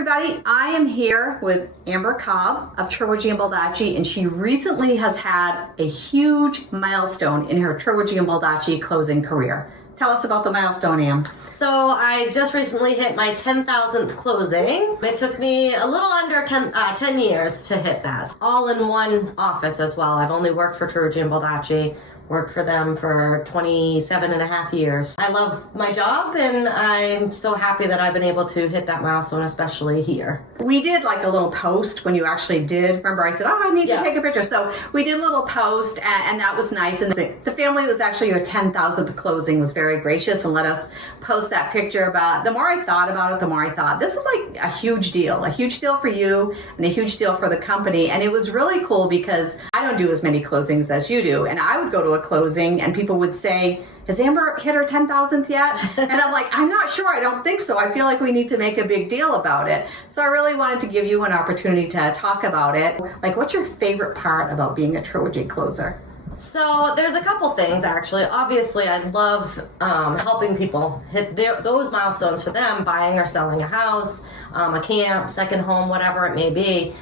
everybody. I am here with Amber Cobb of Treworgy and Baldacci, and she recently has had a huge milestone in her Treworgy and Baldacci closing career. Tell us about the milestone, Am. So I just recently hit my 10,000th closing. It took me a little under 10 years to hit that. All in one office as well. I've only worked for Treworgy and Baldacci. Worked for them for 27 and a half years. I love my job and I'm so happy that I've been able to hit that milestone, especially here. We did like a little post when you actually did. Remember I said, I need to take a picture. So we did a little post and that was nice. And the family was actually your 10,000th closing was very gracious and let us post that picture about. The more I thought about it, the more I thought, this is like a huge deal for you and a huge deal for the company. And it was really cool because I don't do as many closings as you do. And I would go to a closing and people would say, has Amber hit her 10,000th yet? And I'm like, I'm not sure. I don't think so. I feel like we need to make a big deal about it. So I really wanted to give you an opportunity to talk about it. Like, what's your favorite part about being a Treworgy closer? So there's a couple things actually. Obviously, I love helping people hit those milestones for them, buying or selling a house, a camp, second home, whatever it may be,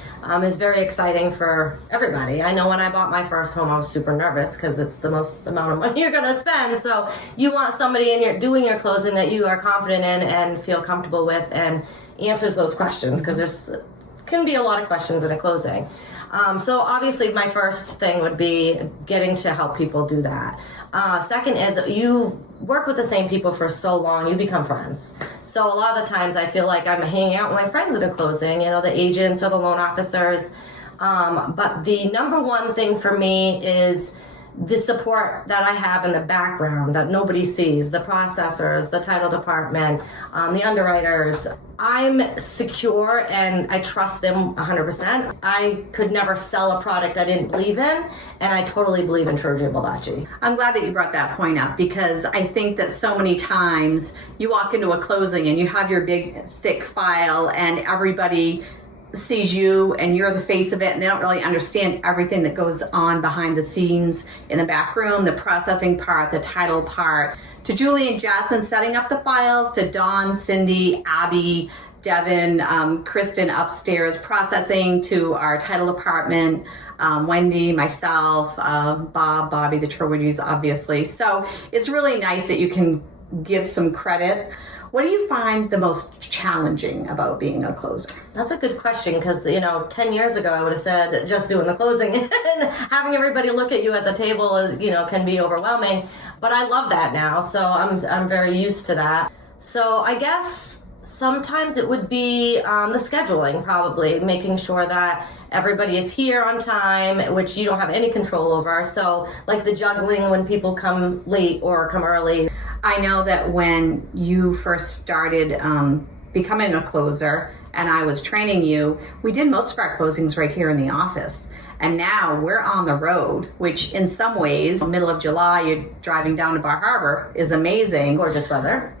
is very exciting for everybody. I know when I bought my first home, I was super nervous because it's the most amount of money you're going to spend. So you want somebody doing your closing that you are confident in and feel comfortable with and answers those questions because there's can be a lot of questions in a closing. So obviously my first thing would be getting to help people do that. Second is you work with the same people for so long, you become friends. So a lot of the times I feel like I'm hanging out with my friends at a closing, the agents or the loan officers. But the number one thing for me is the support that I have in the background that nobody sees, the processors, the title department, the underwriters. I'm secure and I trust them 100%. I could never sell a product I didn't believe in, and I totally believe in Treworgy and Baldacci. I'm glad that you brought that point up because I think that so many times you walk into a closing and you have your big thick file and everybody sees you and you're the face of it and they don't really understand everything that goes on behind the scenes in the back room, the processing part, the title part. To Julie and Jasmine setting up the files, to Dawn, Cindy, Abby, Devin, Kristen upstairs processing, to our title department, Wendy, myself, Bobby, the Treworgys obviously. So it's really nice that you can give some credit. What do you find the most challenging about being a closer? That's a good question because, 10 years ago I would have said just doing the closing and having everybody look at you at the table is, can be overwhelming. But I love that now, so I'm very used to that. So I guess sometimes it would be the scheduling, probably, making sure that everybody is here on time, which you don't have any control over. So like the juggling when people come late or come early. I know that when you first started becoming a closer and I was training you, we did most of our closings right here in the office. And now we're on the road, which in some ways, middle of July, you're driving down to Bar Harbor is amazing. Gorgeous weather.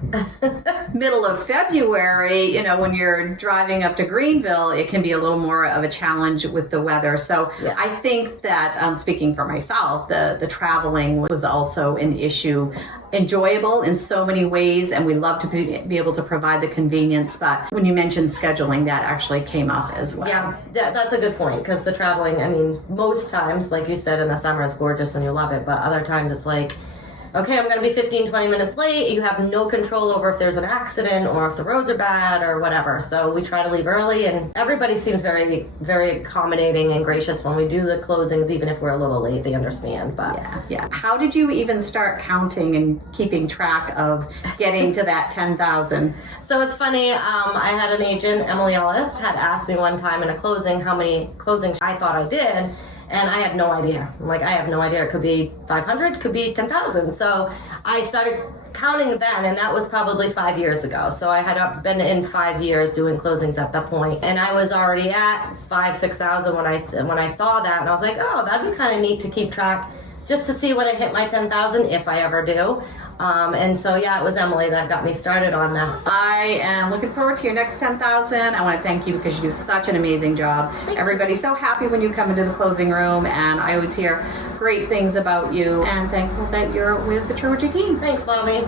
Middle of February, when you're driving up to Greenville, it can be a little more of a challenge with the weather. So yeah. I think that, speaking for myself, the traveling was also an issue. Enjoyable in so many ways, and we love to be able to provide the convenience. But when you mentioned scheduling, that actually came up as well. Yeah, that's a good point because the traveling, most times, like you said, in the summer it's gorgeous and you love it, but other times it's like, okay, I'm going to be 15, 20 minutes late. You have no control over if there's an accident or if the roads are bad or whatever. So we try to leave early, and everybody seems very, very accommodating and gracious when we do the closings, even if we're a little late. They understand. But yeah. How did you even start counting and keeping track of getting to that 10,000? So it's funny. I had an agent, Emily Ellis, had asked me one time in a closing how many closings I thought I did. And I had no idea. I have no idea. It could be 500, could be 10,000. So I started counting then, and that was probably 5 years ago. So I had been in 5 years doing closings at that point, and I was already at 6,000 when I saw that, and I was like, oh, that'd be kind of neat to keep track, just to see when I hit my 10,000, if I ever do. And so, it was Emily that got me started on that. So I am looking forward to your next 10,000. I want to thank you because you do such an amazing job. Everybody's so happy when you come into the closing room, and I always hear great things about you, and thankful that you're with the Treworgy team. Thanks, Bobby.